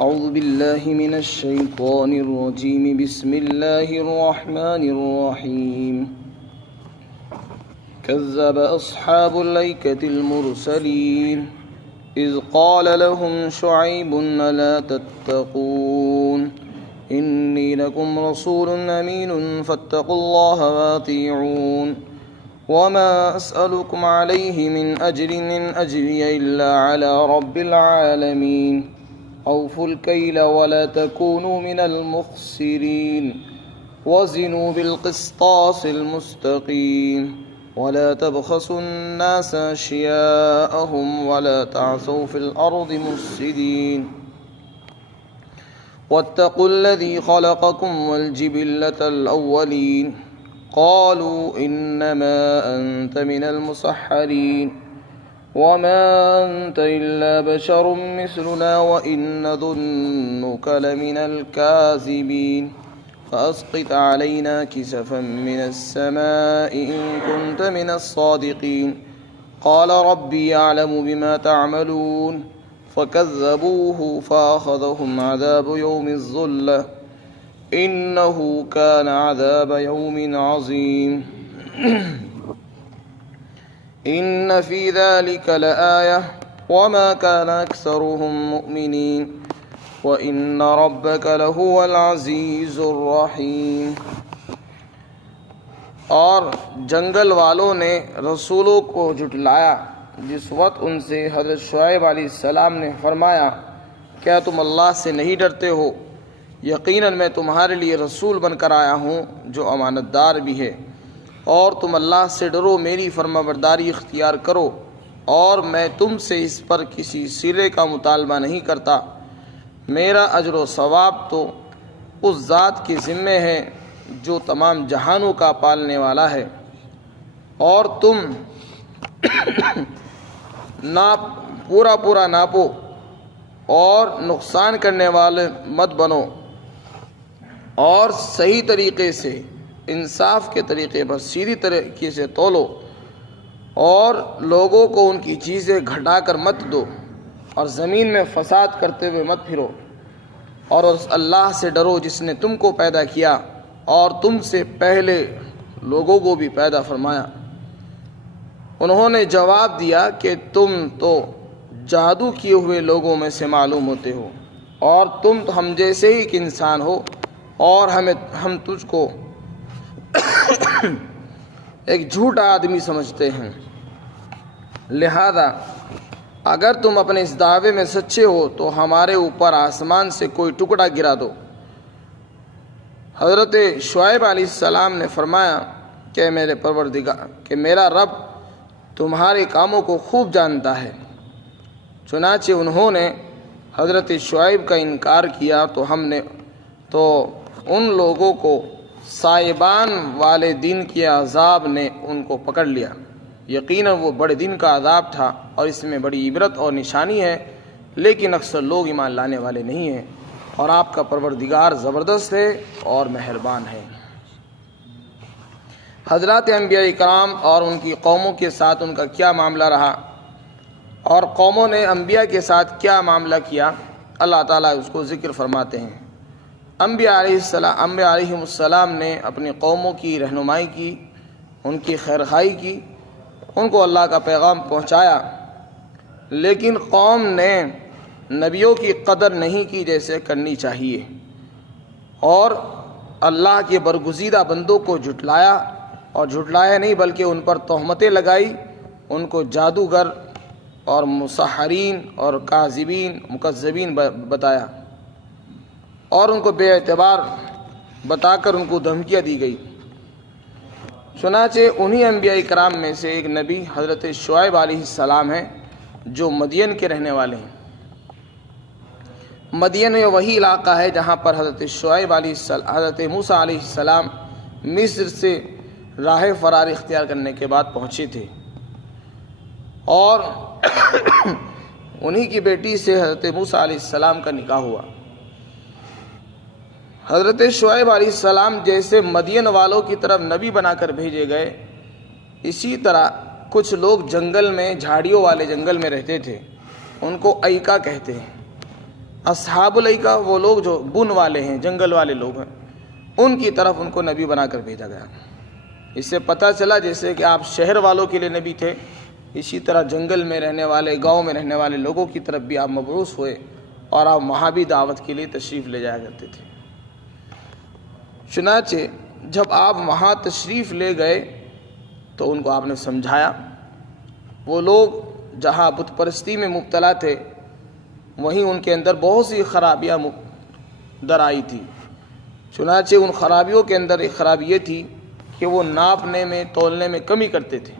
أعوذ بالله من الشيطان الرجيم بسم الله الرحمن الرحيم كذب أصحاب الأيكة المرسلين إذ قال لهم شعيب ألا تتقون إني لكم رسول أمين فاتقوا الله وأطيعون وما أسألكم عليه من أجر إن أجري إلا على رب العالمين أوفوا الكيل ولا تكونوا من المخسرين وزنوا بالقسطاس المستقيم ولا تبخسوا الناس أشياءهم ولا تعثوا في الأرض مفسدين واتقوا الذي خلقكم والجبلة الأولين قالوا إنما أنت من المسحرين وما أنت إلا بشر مثلنا وإن نظنك لمن الكاذبين فأسقط علينا كسفا من السماء إن كنت من الصادقين قال ربي يعلم بما تعملون فكذبوه فأخذهم عذاب يوم الظلة إنه كان عذاب يوم عظيم إن في ذلك لآية وما كان أكثرهم مؤمنين وإن ربك لهو العزيز الرحيم۔ اور جنگل والوں نے رسولوں کو جھٹلایا جس وقت ان سے حضرت شعیب علیہ السلام نے فرمایا کیا تم اللہ سے نہیں ڈرتے ہو؟ یقیناً میں تمہارے لیے رسول بن کر آیا ہوں جو امانت دار بھی ہے، اور تم اللہ سے ڈرو، میری فرما برداری اختیار کرو، اور میں تم سے اس پر کسی صلے کا مطالبہ نہیں کرتا، میرا اجر و ثواب تو اس ذات کے ذمے ہے جو تمام جہانوں کا پالنے والا ہے، اور تم پورا ناپو اور نقصان کرنے والے مت بنو، اور صحیح طریقے سے انصاف کے طریقے پر سیدھی طریقے سے تولو، اور لوگوں کو ان کی چیزیں گھٹا کر مت دو، اور زمین میں فساد کرتے ہوئے مت پھرو، اور اس اللہ سے ڈرو جس نے تم کو پیدا کیا اور تم سے پہلے لوگوں کو بھی پیدا فرمایا۔ انہوں نے جواب دیا کہ تم تو جادو کیے ہوئے لوگوں میں سے معلوم ہوتے ہو، اور تم تو ہم جیسے ہی ایک انسان ہو، اور ہم تجھ کو ایک جھوٹا آدمی سمجھتے ہیں، لہذا اگر تم اپنے اس دعوے میں سچے ہو تو ہمارے اوپر آسمان سے کوئی ٹکڑا گرا دو۔ حضرت شعیب علیہ السلام نے فرمایا کہ میرے پروردگار کہ میرا رب تمہارے کاموں کو خوب جانتا ہے۔ چنانچہ انہوں نے حضرت شعیب کا انکار کیا تو ان لوگوں کو سائبان والے دن کے عذاب نے ان کو پکڑ لیا۔ یقیناً وہ بڑے دن کا عذاب تھا اور اس میں بڑی عبرت اور نشانی ہے، لیکن اکثر لوگ ایمان لانے والے نہیں ہیں، اور آپ کا پروردگار زبردست ہے اور مہربان ہے۔ حضرات انبیاء کرام اور ان کی قوموں کے ساتھ ان کا کیا معاملہ رہا، اور قوموں نے انبیاء کے ساتھ کیا معاملہ کیا، اللہ تعالیٰ اس کو ذکر فرماتے ہیں۔ انبیاء علیہ السلام نے اپنی قوموں کی رہنمائی کی، ان کی خیرخواہی کی، ان کو اللہ کا پیغام پہنچایا، لیکن قوم نے نبیوں کی قدر نہیں کی جیسے کرنی چاہیے، اور اللہ کے برگزیدہ بندوں کو جھٹلایا، اور جھٹلایا نہیں بلکہ ان پر تہمتیں لگائی، ان کو جادوگر اور مسحرین اور کاذبین مکذبین بتایا، اور ان کو بے اعتبار بتا کر ان کو دھمکیاں دی گئی۔ چنانچہ انہی انبیاء کرام میں سے ایک نبی حضرت شعیب علیہ السلام ہیں جو مدین کے رہنے والے ہیں۔ مدین یہ وہی علاقہ ہے جہاں پر حضرت موسیٰ علیہ السلام مصر سے راہ فرار اختیار کرنے کے بعد پہنچے تھے، اور انہی کی بیٹی سے حضرت موسیٰ علیہ السلام کا نکاح ہوا۔ حضرت شعیب علیہ السلام جیسے مدین والوں کی طرف نبی بنا کر بھیجے گئے، اسی طرح کچھ لوگ جنگل میں جھاڑیوں والے جنگل میں رہتے تھے، ان کو ایکا کہتے ہیں۔ اصحاب الایکہ وہ لوگ جو بن والے ہیں، جنگل والے لوگ ہیں، ان کی طرف ان کو نبی بنا کر بھیجا گیا۔ اس سے پتہ چلا جیسے کہ آپ شہر والوں کے لیے نبی تھے، اسی طرح جنگل میں رہنے والے، گاؤں میں رہنے والے لوگوں کی طرف بھی آپ مبعوث ہوئے اور آپ وہاں بھی دعوت کے لیے تشریف لے جایا کرتے تھے۔ چنانچہ جب آپ وہاں تشریف لے گئے تو ان کو آپ نے سمجھایا۔ وہ لوگ جہاں بت پرستی میں مبتلا تھے وہیں ان کے اندر بہت سی خرابیاں در آئی تھی۔ چنانچہ ان خرابیوں کے اندر ایک خرابی یہ تھی کہ وہ ناپنے میں، تولنے میں کمی کرتے تھے۔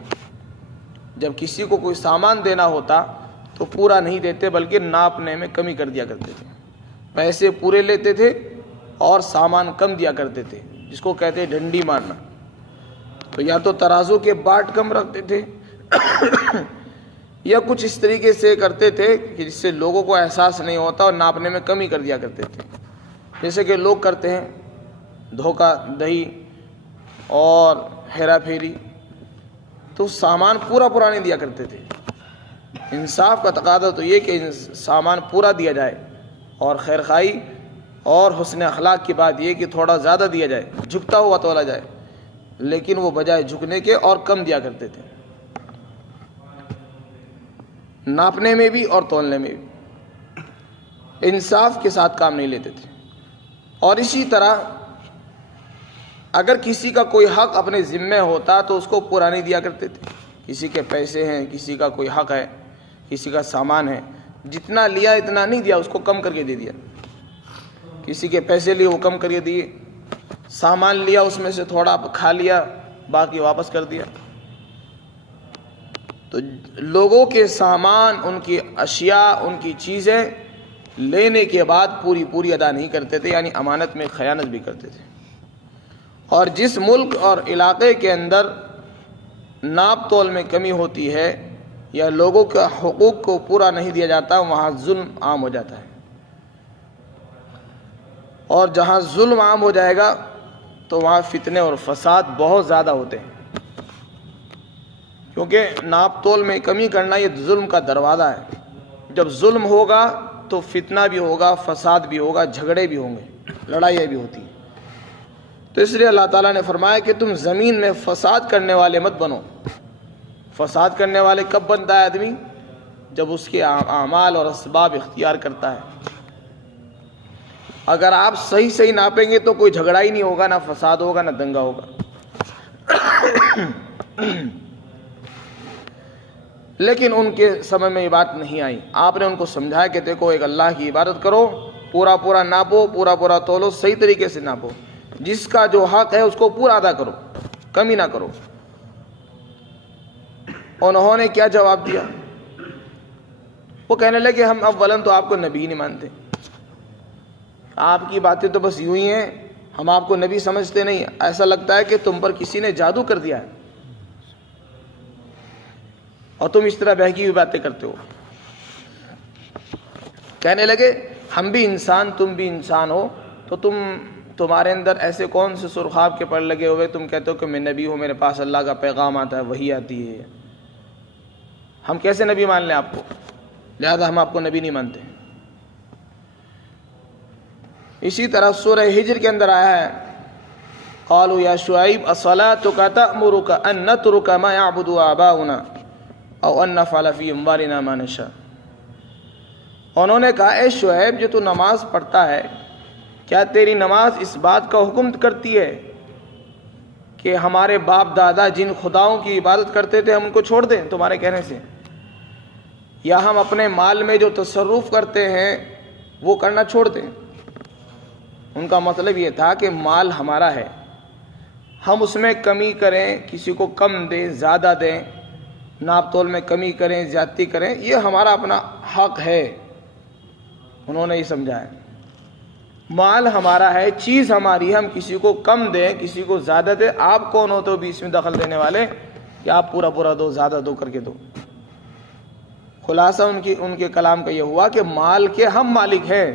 جب کسی کو کوئی سامان دینا ہوتا تو پورا نہیں دیتے بلکہ ناپنے میں کمی کر دیا کرتے تھے، پیسے پورے لیتے تھے اور سامان کم دیا کرتے تھے، جس کو کہتے ہیں ڈنڈی مارنا۔ تو یا تو ترازو کے باٹ کم رکھتے تھے یا کچھ اس طریقے سے کرتے تھے کہ جس سے لوگوں کو احساس نہیں ہوتا اور ناپنے میں کمی کر دیا کرتے تھے، جیسے کہ لوگ کرتے ہیں دھوکہ دہی اور ہیرا پھیری۔ تو سامان پورا نہیں دیا کرتے تھے۔ انصاف کا تقاضا تو یہ کہ سامان پورا دیا جائے، اور خیرخواہی اور حسن اخلاق کی بات یہ کہ تھوڑا زیادہ دیا جائے، جھکتا ہوا تولا جائے، لیکن وہ بجائے جھکنے کے اور کم دیا کرتے تھے، ناپنے میں بھی اور تولنے میں بھی انصاف کے ساتھ کام نہیں لیتے تھے۔ اور اسی طرح اگر کسی کا کوئی حق اپنے ذمہ ہوتا تو اس کو پورا نہیں دیا کرتے تھے۔ کسی کے پیسے ہیں، کسی کا کوئی حق ہے، کسی کا سامان ہے، جتنا لیا اتنا نہیں دیا، اس کو کم کر کے دے دیا۔ کسی کے پیسے لیے وہ کم کر کے دیے، سامان لیا اس میں سے تھوڑا کھا لیا، باقی واپس کر دیا۔ تو لوگوں کے سامان، ان کی اشیاء، ان کی چیزیں لینے کے بعد پوری ادا نہیں کرتے تھے، یعنی امانت میں خیانت بھی کرتے تھے۔ اور جس ملک اور علاقے کے اندر ناپ تول میں کمی ہوتی ہے یا لوگوں کے حقوق کو پورا نہیں دیا جاتا، وہاں ظلم عام ہو جاتا ہے۔ اور جہاں ظلم عام ہو جائے گا تو وہاں فتنے اور فساد بہت زیادہ ہوتے ہیں، کیونکہ ناپ تول میں کمی کرنا یہ ظلم کا دروازہ ہے۔ جب ظلم ہوگا تو فتنہ بھی ہوگا، فساد بھی ہوگا، جھگڑے بھی ہوں گے، لڑائیاں بھی ہوتی ہیں۔ تو اس لیے اللہ تعالیٰ نے فرمایا کہ تم زمین میں فساد کرنے والے مت بنو۔ فساد کرنے والے کب بنتا ہے آدمی؟ جب اس کے اعمال اور اسباب اختیار کرتا ہے۔ اگر آپ صحیح ناپیں گے تو کوئی جھگڑا ہی نہیں ہوگا، نہ فساد ہوگا، نہ دنگا ہوگا۔ لیکن ان کے سمجھ میں یہ بات نہیں آئی۔ آپ نے ان کو سمجھایا کہ دیکھو، ایک اللہ کی عبادت کرو، پورا ناپو، پورا تولو، صحیح طریقے سے ناپو، جس کا جو حق ہے اس کو پورا ادا کرو، کمی نہ کرو۔ انہوں نے کیا جواب دیا؟ وہ کہنے لگے ہم اولاً تو آپ کو نبی نہیں مانتے، آپ کی باتیں تو بس یوں ہی ہیں، ہم آپ کو نبی سمجھتے نہیں، ایسا لگتا ہے کہ تم پر کسی نے جادو کر دیا ہے اور تم اس طرح بہکی ہوئی باتیں کرتے ہو۔ کہنے لگے ہم بھی انسان، تم بھی انسان ہو، تو تمہارے اندر ایسے کون سے سرخاب کے پر لگے ہوئے تم کہتے ہو کہ میں نبی ہوں، میرے پاس اللہ کا پیغام آتا ہے، وحی آتی ہے، ہم کیسے نبی مان لیں آپ کو؟ لہذا ہم آپ کو نبی نہیں مانتے۔ اسی طرح سورہ ہجر کے اندر آیا ہے قالوا یا شعیب اصلاتک تأمرک ان نترک ما یعبد آباؤنا او ان نفعل فی اموالنا ما نشاء۔ انہوں نے کہا اے شعیب، جو تو نماز پڑھتا ہے، کیا تیری نماز اس بات کا حکم کرتی ہے کہ ہمارے باپ دادا جن خداؤں کی عبادت کرتے تھے ہم ان کو چھوڑ دیں تمہارے کہنے سے، یا ہم اپنے مال میں جو تصرف کرتے ہیں وہ کرنا چھوڑ دیں؟ ان کا مطلب یہ تھا کہ مال ہمارا ہے، ہم اس میں کمی کریں، کسی کو کم دیں، زیادہ دیں، ناپ تول میں کمی کریں، زیادتی کریں، یہ ہمارا اپنا حق ہے۔ انہوں نے یہ سمجھایا مال ہمارا ہے، چیز ہماری ہے، ہم کسی کو کم دیں، کسی کو زیادہ دیں، آپ کون ہو تو بیچ میں دخل دینے والے کہ آپ پورا دو، زیادہ دو کر کے دو۔ خلاصہ ان کے کلام کا یہ ہوا کہ مال کے ہم مالک ہیں۔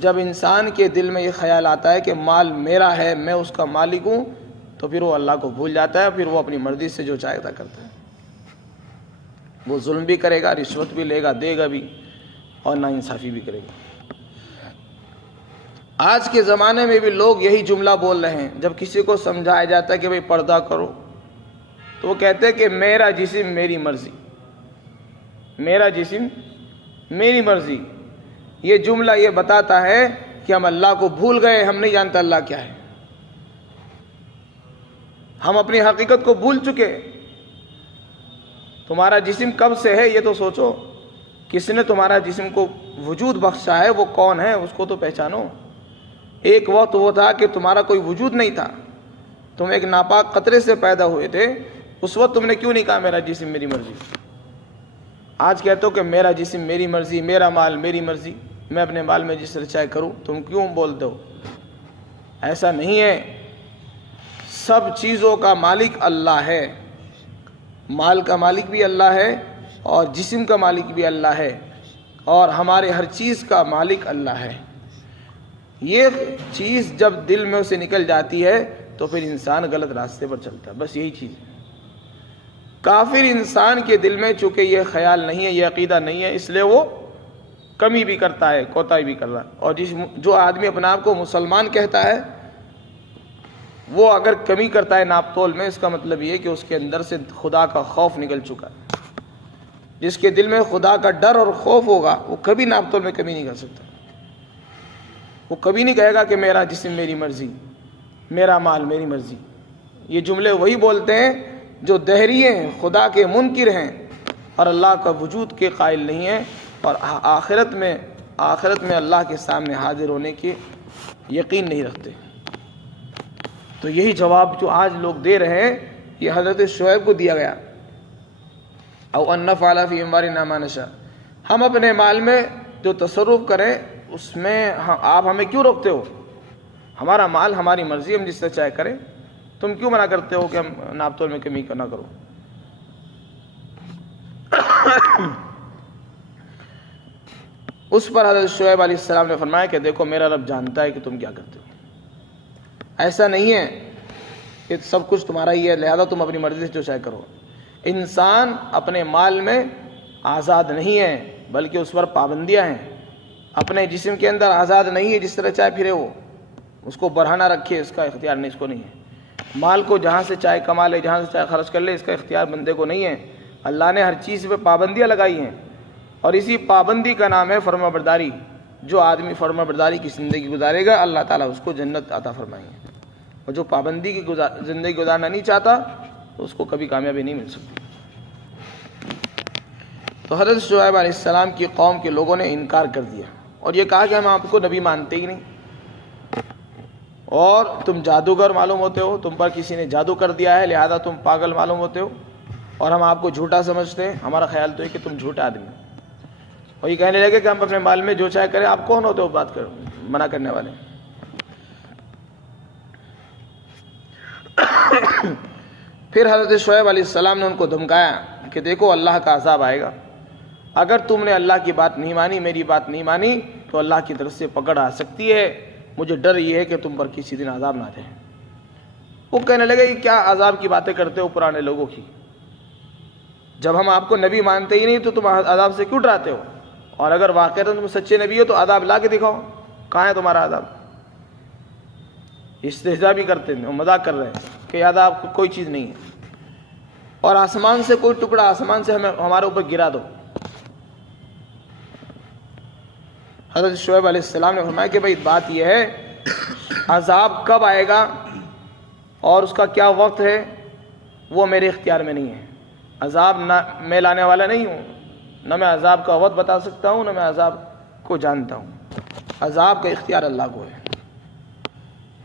جب انسان کے دل میں یہ خیال آتا ہے کہ مال میرا ہے، میں اس کا مالک ہوں، تو پھر وہ اللہ کو بھول جاتا ہے، پھر وہ اپنی مرضی سے جو چاہتا کرتا ہے۔ وہ ظلم بھی کرے گا، رشوت بھی لے گا، دے گا بھی، اور ناانصافی بھی کرے گا۔ آج کے زمانے میں بھی لوگ یہی جملہ بول رہے ہیں، جب کسی کو سمجھایا جاتا ہے کہ بھئی پردہ کرو تو وہ کہتے ہیں کہ میرا جسم میری مرضی، میرا جسم میری مرضی۔ یہ جملہ یہ بتاتا ہے کہ ہم اللہ کو بھول گئے، ہم نہیں جانتے اللہ کیا ہے، ہم اپنی حقیقت کو بھول چکے۔ تمہارا جسم کب سے ہے یہ تو سوچو، کس نے تمہارا جسم کو وجود بخشا ہے، وہ کون ہے اس کو تو پہچانو۔ ایک وقت وہ تھا کہ تمہارا کوئی وجود نہیں تھا، تم ایک ناپاک قطرے سے پیدا ہوئے تھے، اس وقت تم نے کیوں نہیں کہا میرا جسم میری مرضی؟ آج کہتے ہو کہ میرا جسم میری مرضی، میرا مال میری مرضی، میں اپنے مال میں جس طرح چاہے کروں، تم کیوں بولتے ہو؟ ایسا نہیں ہے، سب چیزوں کا مالک اللہ ہے، مال کا مالک بھی اللہ ہے اور جسم کا مالک بھی اللہ ہے، اور ہمارے ہر چیز کا مالک اللہ ہے۔ یہ چیز جب دل میں اسے نکل جاتی ہے تو پھر انسان غلط راستے پر چلتا ہے، بس یہی چیز ہے۔ کافر انسان کے دل میں چونکہ یہ خیال نہیں ہے، یہ عقیدہ نہیں ہے، اس لیے وہ کمی بھی کرتا ہے، کوتاہی بھی کر رہا ہے۔ اور جو آدمی اپنے آپ کو مسلمان کہتا ہے وہ اگر کمی کرتا ہے ناپ تول میں، اس کا مطلب یہ کہ اس کے اندر سے خدا کا خوف نکل چکا ہے۔ جس کے دل میں خدا کا ڈر اور خوف ہوگا وہ کبھی ناپ تول میں کمی نہیں کر سکتا، وہ کبھی نہیں کہے گا کہ میرا جسم میری مرضی، میرا مال میری مرضی۔ یہ جملے وہی بولتے ہیں جو دہریے ہیں، خدا کے منکر ہیں اور اللہ کا وجود کے قائل نہیں ہیں، اور آخرت میں اللہ کے سامنے حاضر ہونے کے یقین نہیں رکھتے۔ تو یہی جواب جو آج لوگ دے رہے ہیں یہ حضرت شعیب کو دیا گیا، او ان نفعل فی اموالنا ما نشاء، ہم اپنے مال میں جو تصرف کریں اس میں آپ ہمیں کیوں روکتے ہو؟ ہمارا مال ہماری مرضی، ہم جس سے چاہے کریں، تم کیوں منع کرتے ہو کہ ہم ناپ تول میں کمی نہ کرو؟ اس پر حضرت شعیب علیہ السلام نے فرمایا کہ دیکھو میرا رب جانتا ہے کہ تم کیا کرتے ہو، ایسا نہیں ہے کہ سب کچھ تمہارا ہی ہے لہذا تم اپنی مرضی سے جو چاہے کرو۔ انسان اپنے مال میں آزاد نہیں ہے بلکہ اس پر پابندیاں ہیں، اپنے جسم کے اندر آزاد نہیں ہے، جس طرح چاہے پھرے وہ، اس کو بڑھانا رکھے اس کا اختیار نہیں، اس کو نہیں ہے۔ مال کو جہاں سے چاہے کما لے، جہاں سے چاہے خرچ کر لے، اس کا اختیار بندے کو نہیں ہے۔ اللہ نے ہر چیز پہ پابندیاں لگائی ہیں، اور اسی پابندی کا نام ہے فرما برداری۔ جو آدمی فرما برداری کی زندگی گزارے گا اللہ تعالیٰ اس کو جنت عطا فرمائیں گے، اور جو پابندی کی زندگی گزارنا نہیں چاہتا تو اس کو کبھی کامیابی نہیں مل سکتی۔ تو حضرت شعیب علیہ السلام کی قوم کے لوگوں نے انکار کر دیا اور یہ کہا کہ ہم آپ کو نبی مانتے ہی نہیں، اور تم جادوگر معلوم ہوتے ہو، تم پر کسی نے جادو کر دیا ہے لہذا تم پاگل معلوم ہوتے ہو، اور ہم آپ کو جھوٹا سمجھتے ہیں، ہمارا خیال تو ہے کہ تم جھوٹا آدمی ہو۔ اور یہ کہنے لگے کہ ہم اپنے مال میں جو چاہے کریں، آپ کون ہوتے ہو بات کرو منع کرنے والے؟ پھر حضرت شعیب علیہ السلام نے ان کو دھمکایا کہ دیکھو اللہ کا عذاب آئے گا، اگر تم نے اللہ کی بات نہیں مانی، میری بات نہیں مانی تو اللہ کی طرف سے پکڑ آ سکتی ہے، مجھے ڈر یہ ہے کہ تم پر کسی دن عذاب نہ دے۔ وہ کہنے لگے کہ کیا عذاب کی باتیں کرتے ہو پرانے لوگوں کی، جب ہم آپ کو نبی مانتے ہی نہیں تو تم عذاب سے کیوں ڈراتے ہو، اور اگر واقعہ تم سچے نبی ہو تو عذاب لا کے دکھاؤ، کہاں ہے تمہارا عذاب؟ استہزاء بھی کرتے ہیں، مذاق کر رہے ہیں کہ عذاب کوئی چیز نہیں ہے، اور آسمان سے کوئی ٹکڑا آسمان سے ہمارے اوپر گرا دو۔ حضرت شعیب علیہ السلام نے فرمایا کہ بھائی بات یہ ہے عذاب کب آئے گا اور اس کا کیا وقت ہے وہ میرے اختیار میں نہیں ہے، عذاب نہ میں لانے والا نہیں ہوں، نہ میں عذاب کا وقت بتا سکتا ہوں، نہ میں عذاب کو جانتا ہوں، عذاب کا اختیار اللہ کو ہے۔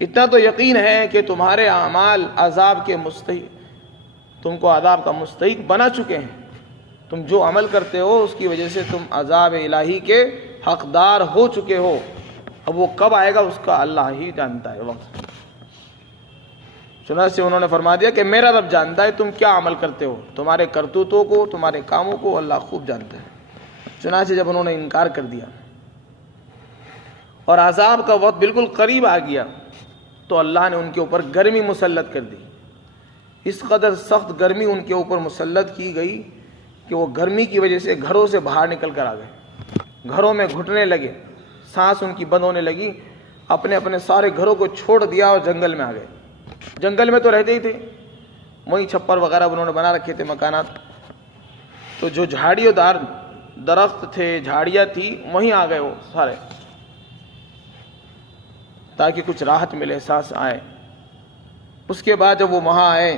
اتنا تو یقین ہے کہ تمہارے اعمال عذاب کے مستحق، تم کو عذاب کا مستحق بنا چکے ہیں، تم جو عمل کرتے ہو اس کی وجہ سے تم عذاب الہی کے حقدار ہو چکے ہو، اب وہ کب آئے گا اس کا اللہ ہی جانتا ہے وقت۔ چنانچہ انہوں نے فرما دیا کہ میرا رب جانتا ہے تم کیا عمل کرتے ہو، تمہارے کرتوتوں کو، تمہارے کاموں کو اللہ خوب جانتا ہے۔ چنانچہ جب انہوں نے انکار کر دیا اور عذاب کا وقت بالکل قریب آ گیا تو اللہ نے ان کے اوپر گرمی مسلط کر دی، اس قدر سخت گرمی ان کے اوپر مسلط کی گئی کہ وہ گرمی کی وجہ سے گھروں سے باہر نکل کر آ گئے، گھروں میں گھٹنے لگے، سانس ان کی بند ہونے لگی، اپنے اپنے سارے گھروں کو چھوڑ دیا اور جنگل میں آ گئے۔ جنگل میں تو رہتے ہی تھے، وہیں چھپر وغیرہ انہوں نے بنا رکھے تھے مکانات، تو جو جھاڑیوں دار درخت تھے، جھاڑیاں تھی، وہیں آ گئے وہ سارے، تاکہ کچھ راحت ملے، سانس آئے۔ اس کے بعد جب وہ وہاں آئے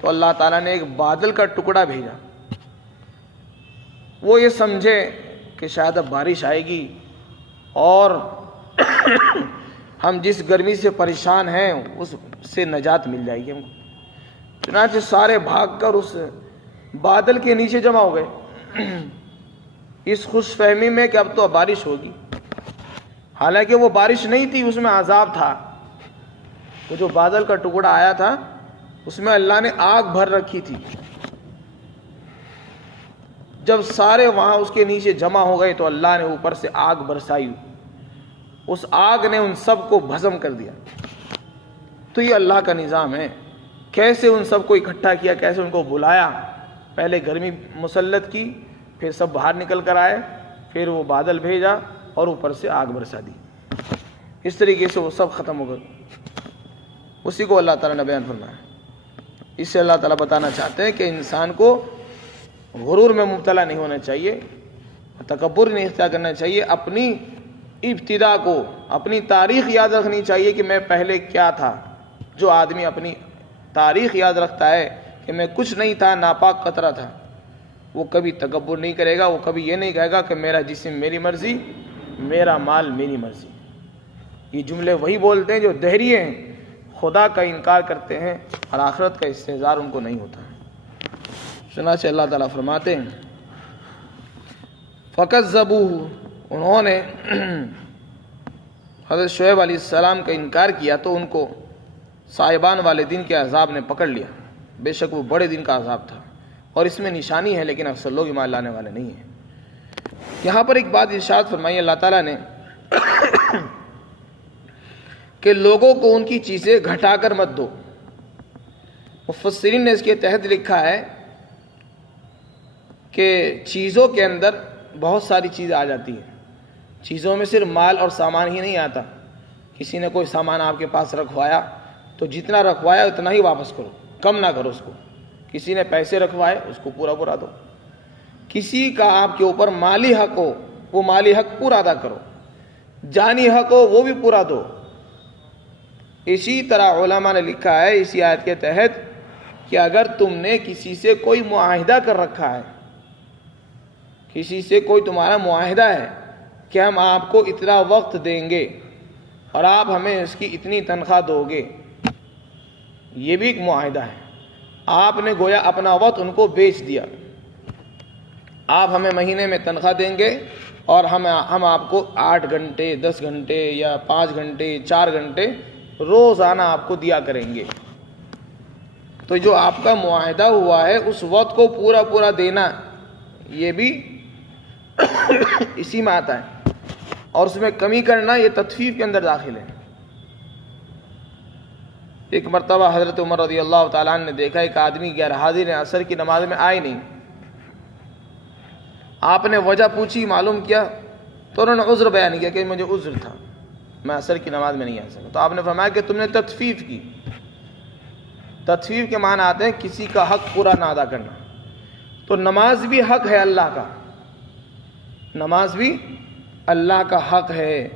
تو اللہ تعالیٰ نے ایک بادل کا ٹکڑا بھیجا۔ وہ یہ سمجھے کہ شاید اب بارش آئے گی اور ہم جس گرمی سے پریشان ہیں اس سے نجات مل جائے گی ہم کو۔ چنانچہ سارے بھاگ کر اس بادل کے نیچے جمع ہو گئے، اس خوش فہمی میں کہ اب تو بارش ہوگی۔ حالانکہ وہ بارش نہیں تھی، اس میں عذاب تھا۔ وہ جو بادل کا ٹکڑا آیا تھا اس میں اللہ نے آگ بھر رکھی تھی۔ جب سارے وہاں اس کے نیچے جمع ہو گئے تو اللہ نے اوپر سے آگ برسائی، اس آگ نے ان سب کو بھسم کر دیا۔ تو یہ اللہ کا نظام ہے، کیسے ان سب کو اکٹھا کیا، کیسے ان کو بلایا، پہلے گرمی مسلط کی، پھر سب باہر نکل کر آئے، پھر وہ بادل بھیجا اور اوپر سے آگ برسا دی۔ اس طریقے سے وہ سب ختم ہو گئے۔ اسی کو اللہ تعالیٰ نے بیان فرمایا۔ اس سے اللہ تعالیٰ بتانا چاہتے ہیں کہ انسان کو غرور میں مبتلا نہیں ہونا چاہیے، تکبر نہیں اختیار کرنا چاہیے، اپنی ابتدا کو، اپنی تاریخ یاد رکھنی چاہیے کہ میں پہلے کیا تھا۔ جو آدمی اپنی تاریخ یاد رکھتا ہے کہ میں کچھ نہیں تھا، ناپاک قطرہ تھا، وہ کبھی تکبر نہیں کرے گا، وہ کبھی یہ نہیں کہے گا کہ میرا جسم میری مرضی، میرا مال میری مرضی۔ یہ جملے وہی بولتے ہیں جو دہریے ہیں، خدا کا انکار کرتے ہیں اور آخرت کا استحضار ان کو نہیں ہوتا ہے۔ چنانچہ اللہ تعالیٰ فرماتے ہیں فَكَذَّبُوهُ، انہوں نے حضرت شعیب علیہ السلام کا انکار کیا تو ان کو صاحبان والے دن کے عذاب نے پکڑ لیا۔ بے شک وہ بڑے دن کا عذاب تھا، اور اس میں نشانی ہے، لیکن اکثر لوگ ایمان لانے والے نہیں ہیں۔ یہاں پر ایک بات ارشاد فرمائی اللہ تعالیٰ نے کہ لوگوں کو ان کی چیزیں گھٹا کر مت دو۔ مفسرین نے اس کے تحت لکھا ہے کہ چیزوں کے اندر بہت ساری چیزیں آ جاتی ہیں۔ چیزوں میں صرف مال اور سامان ہی نہیں آتا۔ کسی نے کوئی سامان آپ کے پاس رکھوایا تو جتنا رکھوایا اتنا ہی واپس کرو، کم نہ کرو اس کو۔ کسی نے پیسے رکھوائے اس کو پورا پورا دو۔ کسی کا آپ کے اوپر مالی حق ہو، وہ مالی حق پورا ادا کرو۔ جانی حق ہو وہ بھی پورا دو۔ اسی طرح علماء نے لکھا ہے اسی آیت کے تحت کہ اگر تم نے کسی سے کوئی معاہدہ کر رکھا ہے، کسی سے کوئی تمہارا معاہدہ ہے کہ ہم آپ کو اتنا وقت دیں گے اور آپ ہمیں اس کی اتنی تنخواہ دو گے، یہ بھی ایک معاہدہ ہے۔ آپ نے گویا اپنا وقت ان کو بیچ دیا۔ آپ ہمیں مہینے میں تنخواہ دیں گے اور ہم آپ کو 8 گھنٹے 10 گھنٹے یا 5 گھنٹے 4 گھنٹے روزانہ آپ کو دیا کریں گے۔ تو جو آپ کا معاہدہ ہوا ہے اس وقت کو پورا پورا دینا، یہ بھی اسی میں آتا ہے، اور اس میں کمی کرنا یہ تطفیف کے اندر داخل ہے۔ ایک مرتبہ حضرت عمر رضی اللہ تعالیٰ عنہ نے دیکھا ایک آدمی غیر حاضر عصر کی نماز میں آئے نہیں۔ آپ نے وجہ پوچھی، معلوم کیا تو انہوں نے عذر بیان کیا کہ مجھے عذر تھا، میں عصر کی نماز میں نہیں آ سکا۔ تو آپ نے فرمایا کہ تم نے تطفیف کی۔ تطفیف کے معنی آتے ہیں کسی کا حق پورا نہ ادا کرنا۔ تو نماز بھی حق ہے اللہ کا، نماز بھی اللہ کا حق ہے۔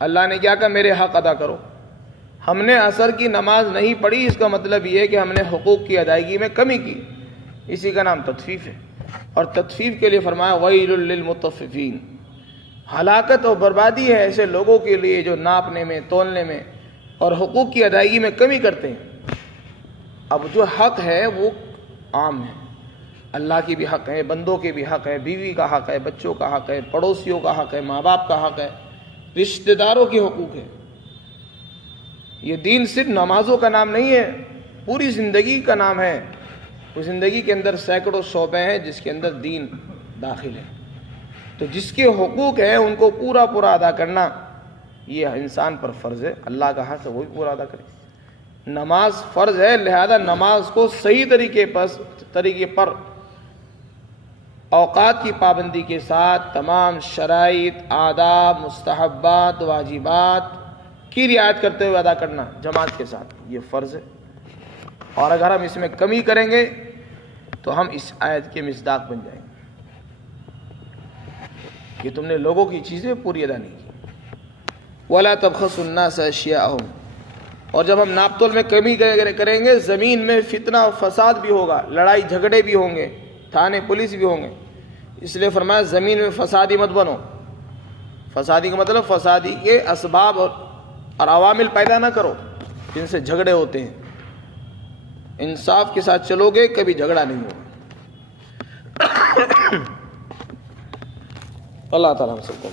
اللہ نے کیا کہا؟ میرے حق ادا کرو۔ ہم نے عصر کی نماز نہیں پڑھی، اس کا مطلب یہ ہے کہ ہم نے حقوق کی ادائیگی میں کمی کی، اسی کا نام تطفیف ہے۔ اور تطفیف کے لیے فرمایا وَيْلٌ لِّلْمُطَفِّفِينَ، ہلاکت اور بربادی ہے ایسے لوگوں کے لیے جو ناپنے میں، تولنے میں اور حقوق کی ادائیگی میں کمی کرتے ہیں۔ اب جو حق ہے وہ عام ہے، اللہ کی بھی حق ہے، بندوں کے بھی حق ہے، بیوی کا حق ہے، بچوں کا حق ہے، پڑوسیوں کا حق ہے، ماں باپ کا حق ہے، رشتہ داروں کے حقوق ہے۔ یہ دین صرف نمازوں کا نام نہیں ہے، پوری زندگی کا نام ہے۔ اس زندگی کے اندر سینکڑوں شعبے ہیں جس کے اندر دین داخل ہے۔ تو جس کے حقوق ہیں ان کو پورا پورا ادا کرنا یہ انسان پر فرض ہے۔ اللہ کا حق ہے وہ بھی پورا ادا کرے۔ نماز فرض ہے، لہذا نماز کو صحیح طریقے پر اوقات کی پابندی کے ساتھ تمام شرائط، آداب، مستحبات، واجبات کی رعایت کرتے ہوئے ادا کرنا جماعت کے ساتھ، یہ فرض ہے۔ اور اگر ہم اس میں کمی کریں گے تو ہم اس آیت کے مصداق بن جائیں گے کہ تم نے لوگوں کی چیزیں پوری ادا نہیں کی۔ وَلَا تَبْخَسُوا النَّاسَ أَشْيَاءَهُمْ، اور جب ہم ناپ تول میں کمی کریں گے زمین میں فتنہ و فساد بھی ہوگا، لڑائی جھگڑے بھی ہوں گے، تھانے پولیس بھی ہوں گے، اس لیے فرمایا زمین میں فسادی مت بنو۔ فسادی کا مطلب فسادی کے اسباب اور عوامل پیدا نہ کرو جن سے جھگڑے ہوتے ہیں۔ انصاف کے ساتھ چلو گے کبھی جھگڑا نہیں ہوگا۔ اللہ تعالیٰ ہم سب کو